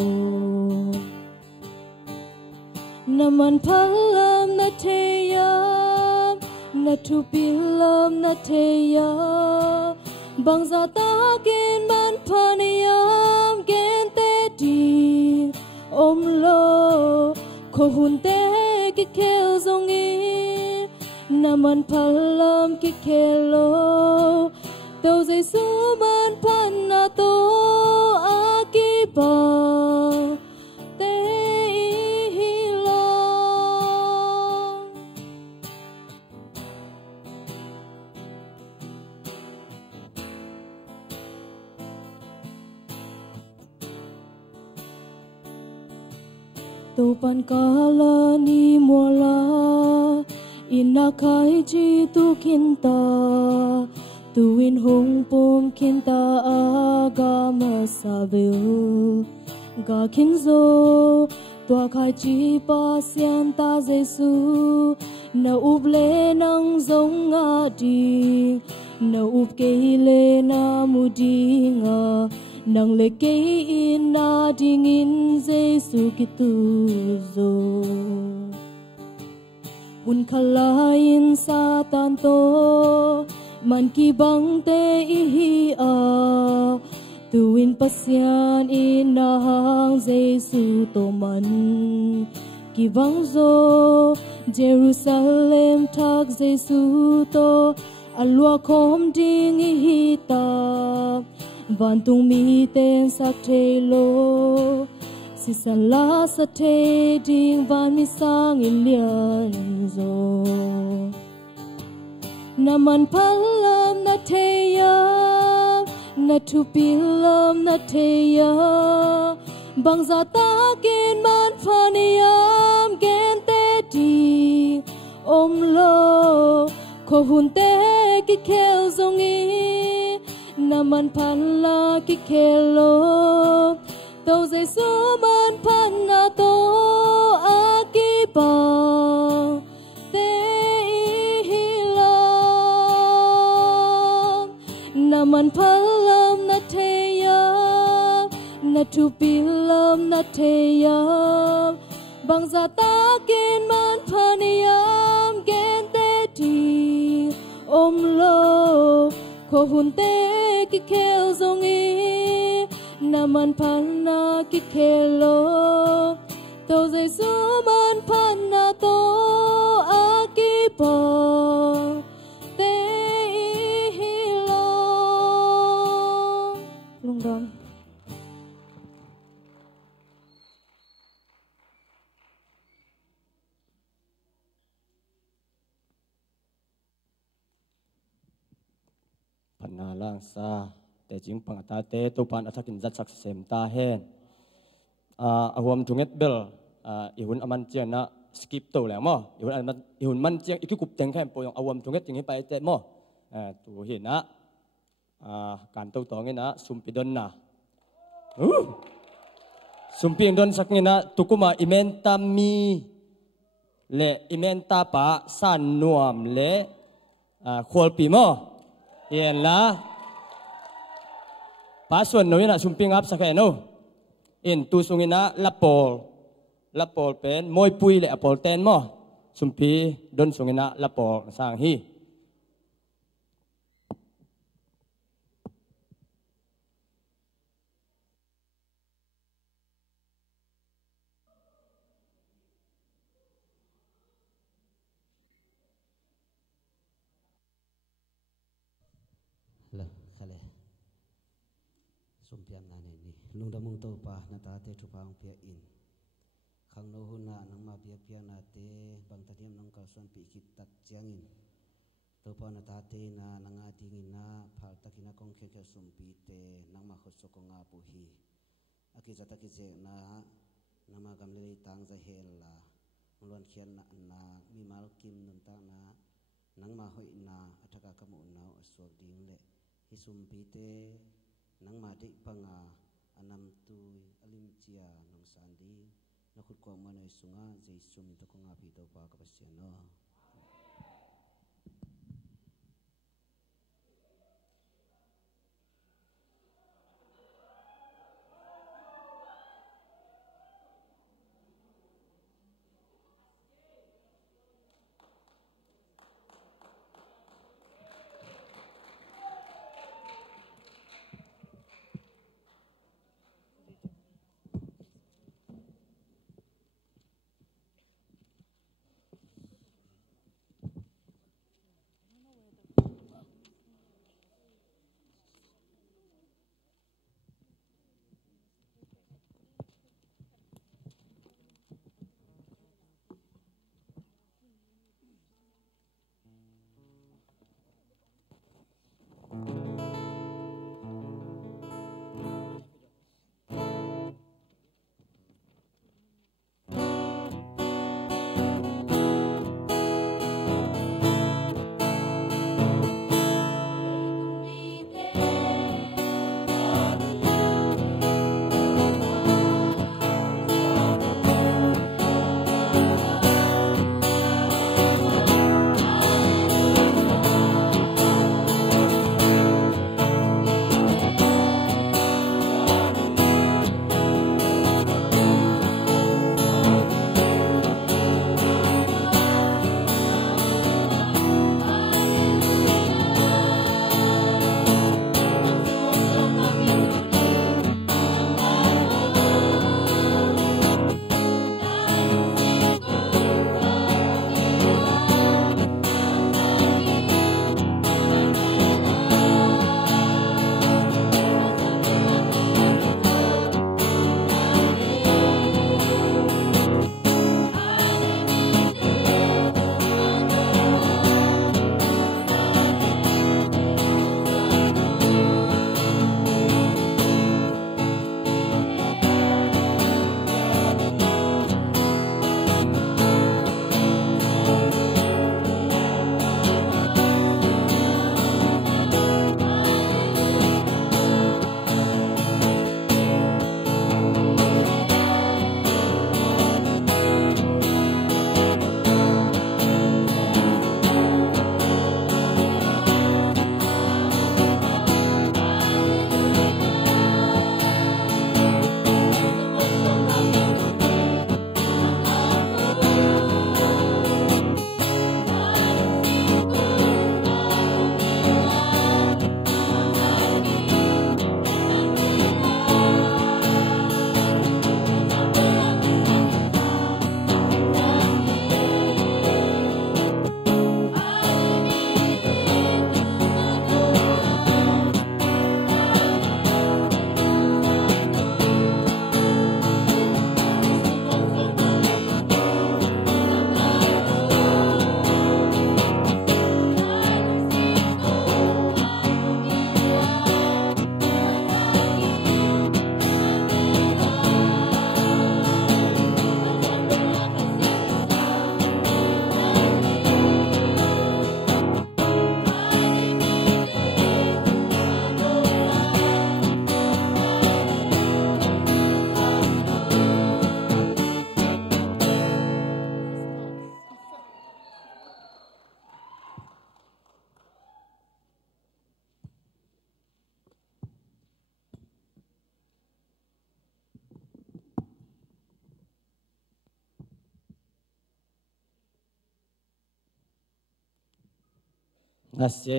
naman phalam na theyam na thu pilam na theya bang za ta ken man phaniyam gen te ding om lo ko hun te ki khel zong naman phalam ki khelo tau Giêsu man phan na to akiba te hilo tu pan kala ni mola inakai chi tu kinta tuin hong pom kinta aga masabil ga kinzo tua khai chi pa sian ta Giêsu na uble nang zong nga di na up ke le na mu di nga nang le ke ina ding in Giêsu Kitô hun khalain Satan to man ki bang te hi a tuin pasyan ina hang Giêsu to man ki bang zo Jerusalem thak Giêsu to alwa khom ding hi ta van tung mi tên sắc thê lô si san la sa thê ding van mi sang in lian zo naman phalam na theyam na thu pilam na theya bang za ta ken man phaniyam gen te ding om lo ko hun te ki khel zong naman phala ki khelo tau Giêsu man phan na to akiba te hilo naman phalam na theyam na thu pilam na theyam bang za ta ken man phaniyam gen te ding om lo ko hun te ki khel zong naman phan na ki khelo tau Giêsu man phan na to akiba te hilo lung dom na lang sa te jing pang ta te to pan athakin zat sak sem ta hen ahom tunget bel ihun aman chiang na skip to le mo ihun man chiang ikikup teng khem po yong ahom tunget ting hi pai te mo tu hi na kan to tong na sumpidon na sumpidon sak na tukuma imenta mi le imenta pa san nuam le ควอลปีมอเห็นละป้าส่วนนู้นนะชุมปิงอับสักแค่นู้อินตูสุงินะละปอลเป็นมวยปุยเลยอปอลเต้นมอชุมปีดนสุงินะละปอลสังฮีสมเพียงนานนี่ลุงดำมุงโตปะนาตาเตทุพังเปียอินขังโนหุนานังมาเปียเปียนาเตบางตะเทียมน้องเกาส่วนปีกิดตัดเจียงอินโตปะนาตาเตนานังอาดิงินาพาลตะกินาคงเคสมปีเตนังมาขดสกงาปุฮีอากิจัตตะกิเจนานามากัมเลตังจะเฮลลาล้วนเขียนนามีมาลกิมนุนตานานังมาหอยนาอัฐกากมุนาอสวกดิ่งเลฮิสุมปีเตนังมาดิปังอาอนำตุยอลิมเจียนองสันดีนักขุดกวางมาในสุงาใจซุมตะกงอาปีโตปากับเสียนอ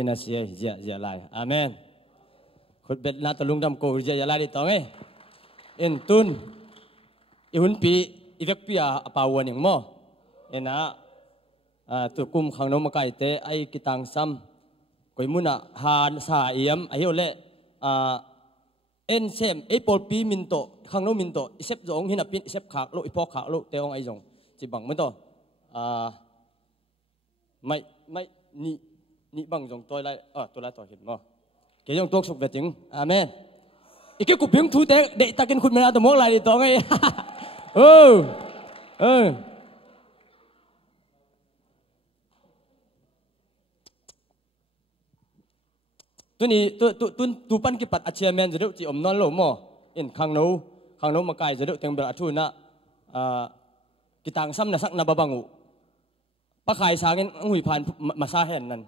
na sia ja lai amen khut bet na talung dam ko ja lai tong e en tun i hun pi i vek pi a pawan ing mo ena tu kum khang no ma kai te ai kitang sam koi muna han sa iam ai ole en sem e pol pi min to khang no min to isep jong hin apin isep khak lo ipok khak lo te ong ai jong chi bang mun to mai ni bang jong toy lai to lai to hin mo ke jong tok suk ve ting amen ike ku ping thu te de takin khut mena to mok lai to ngaiตัวนี้ตัวปั้นกิปัดอาเชียแมนจะดูจีอมนอนโลมออินขังโนมาไกจะดูเต็งเบลอาทุนะกิตังซ้ำนะสักนาบบังอุปะขายสางินหุยผ่านมาซาเห็นนั่น